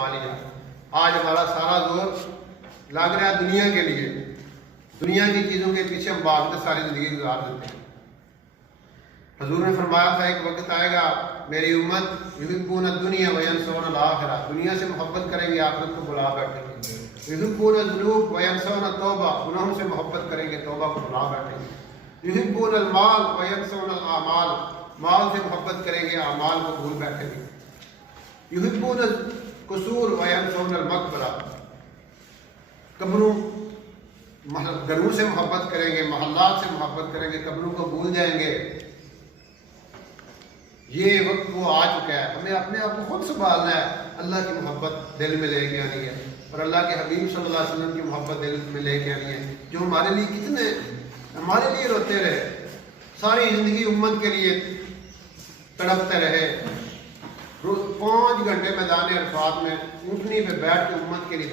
پا لیا۔ آج ہمارا سارا زور لگ رہا ہے دنیا کے لیے، دنیا کی چیزوں کے پیچھے ہم بھاگتے ساری زندگی گزار دیتے ہیں۔ حضور نے فرمایا تھا ایک وقت آئے گا میری امت یحبون الدنیا وینسون الآخرہ، دنیا سے محبت کریں گے آخرت کو بلا بیٹھیں گے۔ یحبون الذنوب وینسون التوبہ، گناہوں سے محبت کریں گے توبہ کو بلا بیٹھیں گے۔ یحبون المال وینسون الاعمال، مال سے محبت کریں گے اعمال کو بھول بیٹھیں گے۔ یحبون القصور وینسون المقبرہ، قبروں گھروں سے محبت کریں گے، محلات سے محبت کریں گے، قبروں کو بھول جائیں گے۔ یہ وقت وہ آ چکا ہے، ہمیں اپنے آپ کو خود سنبھالنا ہے، اللہ کی محبت دل میں لے کے آنی ہے اور اللہ کے حبیب صلی اللہ علیہ وسلم کی محبت دل میں لے کے آنی ہے، جو ہمارے لیے کتنے ہمارے لیے روتے رہے، ساری زندگی امت کے لیے تڑپتے رہے، 5 گھنٹے میدان عرفات میں اونٹنی پہ بیٹھ کے امت کے لیے